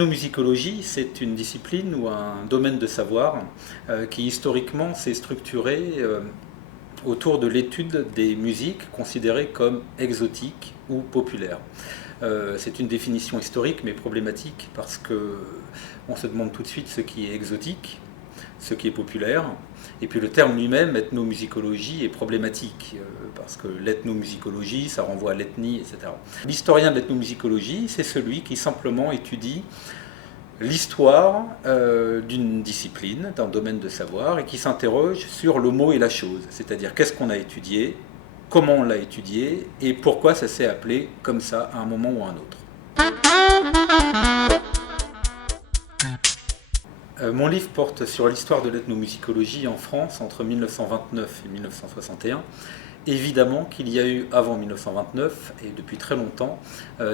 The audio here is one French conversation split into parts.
L'ethnomusicologie, c'est une discipline ou un domaine de savoir qui historiquement s'est structuré autour de l'étude des musiques considérées comme exotiques ou populaires. C'est une définition historique mais problématique parce que on se demande tout de suite ce qui est exotique, ce qui est populaire, et puis le terme lui-même, ethnomusicologie, est problématique parce que l'ethnomusicologie, ça renvoie à l'ethnie, etc. L'historien de l'ethnomusicologie, c'est celui qui simplement étudie l'histoire d'une discipline, d'un domaine de savoir, et qui s'interroge sur le mot et la chose, c'est-à-dire qu'est-ce qu'on a étudié, comment on l'a étudié, et pourquoi ça s'est appelé comme ça à un moment ou à un autre. Mon livre porte sur l'histoire de l'ethnomusicologie en France entre 1929 et 1961. Évidemment qu'il y a eu avant 1929 et depuis très longtemps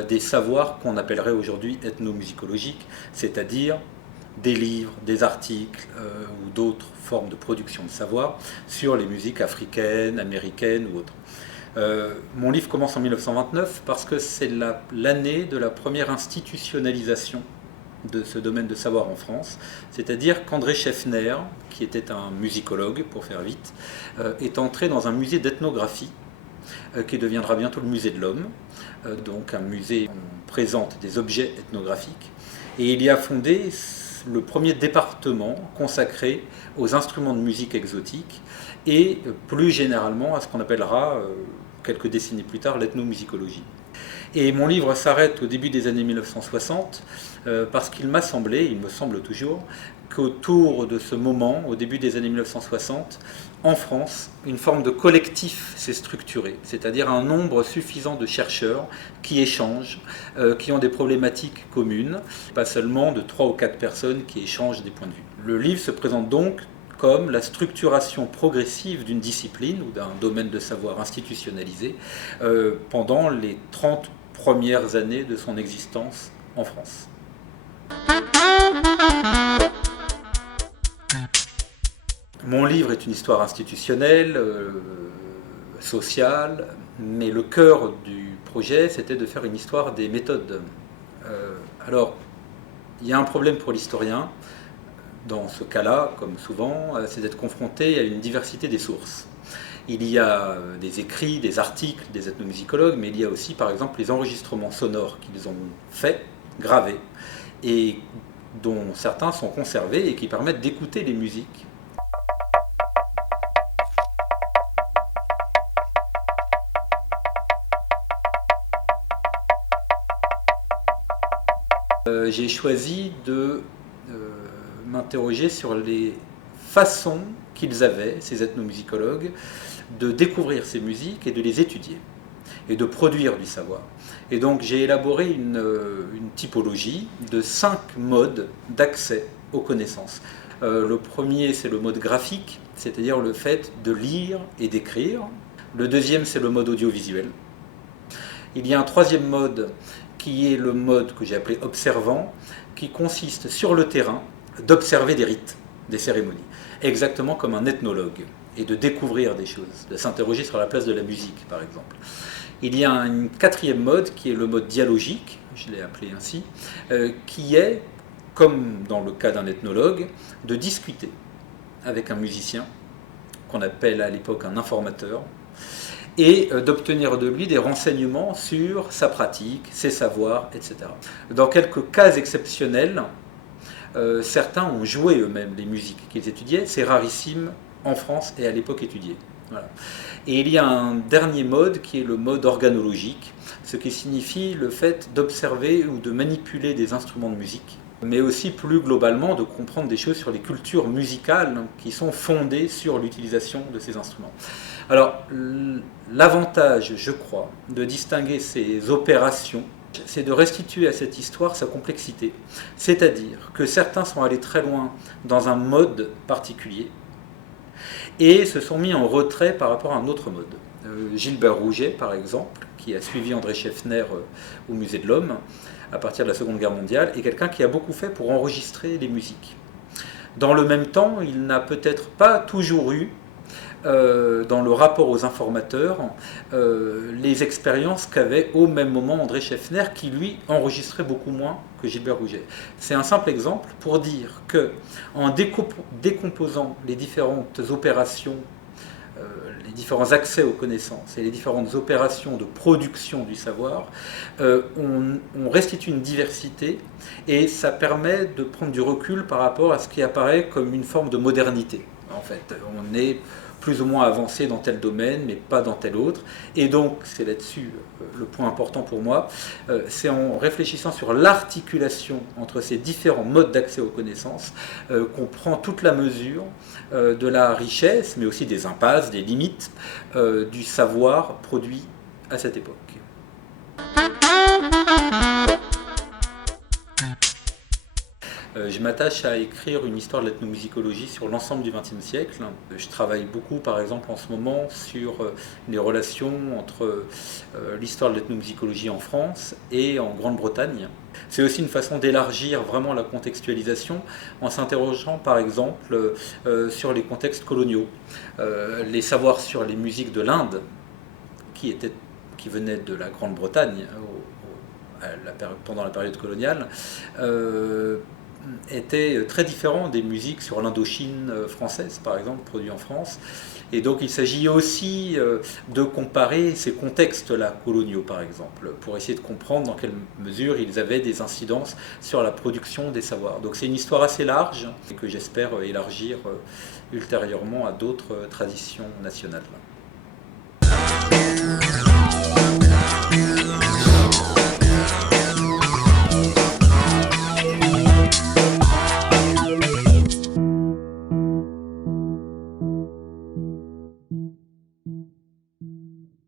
des savoirs qu'on appellerait aujourd'hui ethnomusicologiques, c'est-à-dire des livres, des articles ou d'autres formes de production de savoir sur les musiques africaines, américaines ou autres. Mon livre commence en 1929 parce que c'est l'année de la première institutionnalisation de ce domaine de savoir en France, c'est-à-dire qu'André Scheffner, qui était un musicologue, pour faire vite, est entré dans un musée d'ethnographie qui deviendra bientôt le musée de l'Homme, donc un musée où on présente des objets ethnographiques, et il y a fondé le premier département consacré aux instruments de musique exotiques et plus généralement à ce qu'on appellera, quelques décennies plus tard, l'ethnomusicologie. Et mon livre s'arrête au début des années 1960 parce qu'il m'a semblé, il me semble toujours, qu'autour de ce moment, au début des années 1960, en France, une forme de collectif s'est structuré, c'est-à-dire un nombre suffisant de chercheurs qui échangent, qui ont des problématiques communes, pas seulement de 3 ou 4 personnes qui échangent des points de vue. Le livre se présente donc comme la structuration progressive d'une discipline ou d'un domaine de savoir institutionnalisé pendant les 30 premières années de son existence en France. Mon livre est une histoire institutionnelle, sociale, mais le cœur du projet, c'était de faire une histoire des méthodes. Alors, il y a un problème pour l'historien, dans ce cas-là, comme souvent, c'est d'être confronté à une diversité des sources. Il y a des écrits, des articles des ethnomusicologues, mais il y a aussi, par exemple, les enregistrements sonores qu'ils ont faits, gravés, et dont certains sont conservés et qui permettent d'écouter les musiques. J'ai choisi de m'interroger sur les façons qu'ils avaient, ces ethnomusicologues, de découvrir ces musiques et de les étudier, et de produire du savoir. Et donc j'ai élaboré une typologie de 5 modes d'accès aux connaissances. Le premier, c'est le mode graphique, c'est-à-dire le fait de lire et d'écrire. Le deuxième, c'est le mode audiovisuel. Il y a un troisième mode qui est le mode que j'ai appelé observant, qui consiste sur le terrain d'observer des rites, des cérémonies, exactement comme un ethnologue, et de découvrir des choses, de s'interroger sur la place de la musique, par exemple. Il y a un quatrième mode qui est le mode dialogique, je l'ai appelé ainsi, qui est, comme dans le cas d'un ethnologue, de discuter avec un musicien, qu'on appelle à l'époque un informateur, et d'obtenir de lui des renseignements sur sa pratique, ses savoirs, etc. Dans quelques cas exceptionnels, certains ont joué eux-mêmes les musiques qu'ils étudiaient, c'est rarissime en France et à l'époque étudié. Voilà. Et il y a un dernier mode qui est le mode organologique, ce qui signifie le fait d'observer ou de manipuler des instruments de musique, mais aussi plus globalement de comprendre des choses sur les cultures musicales qui sont fondées sur l'utilisation de ces instruments. Alors, l'avantage, je crois, de distinguer ces opérations, c'est de restituer à cette histoire sa complexité. C'est-à-dire que certains sont allés très loin dans un mode particulier et se sont mis en retrait par rapport à un autre mode. Gilbert Rouget, par exemple, qui a suivi André Scheffner au Musée de l'Homme à partir de la Seconde Guerre mondiale, est quelqu'un qui a beaucoup fait pour enregistrer les musiques. Dans le même temps, il n'a peut-être pas toujours eu dans le rapport aux informateurs, les expériences qu'avait au même moment André Scheffner, qui lui enregistrait beaucoup moins que Gilbert Rouget. C'est un simple exemple pour dire que en décomposant les différentes opérations, les différents accès aux connaissances et les différentes opérations de production du savoir, on restitue une diversité et ça permet de prendre du recul par rapport à ce qui apparaît comme une forme de modernité. En fait, on est plus ou moins avancé dans tel domaine, mais pas dans tel autre. Et donc, c'est là-dessus le point important pour moi, c'est en réfléchissant sur l'articulation entre ces différents modes d'accès aux connaissances qu'on prend toute la mesure de la richesse, mais aussi des impasses, des limites du savoir produit à cette époque. Je m'attache à écrire une histoire de l'ethnomusicologie sur l'ensemble du XXe siècle. Je travaille beaucoup, par exemple, en ce moment sur les relations entre l'histoire de l'ethnomusicologie en France et en Grande-Bretagne. C'est aussi une façon d'élargir vraiment la contextualisation en s'interrogeant, par exemple, sur les contextes coloniaux. Les savoirs sur les musiques de l'Inde, qui venaient de la Grande-Bretagne pendant la période coloniale, était très différent des musiques sur l'Indochine française, par exemple, produites en France. Et donc il s'agit aussi de comparer ces contextes-là coloniaux, par exemple, pour essayer de comprendre dans quelle mesure ils avaient des incidences sur la production des savoirs. Donc c'est une histoire assez large et que j'espère élargir ultérieurement à d'autres traditions nationales.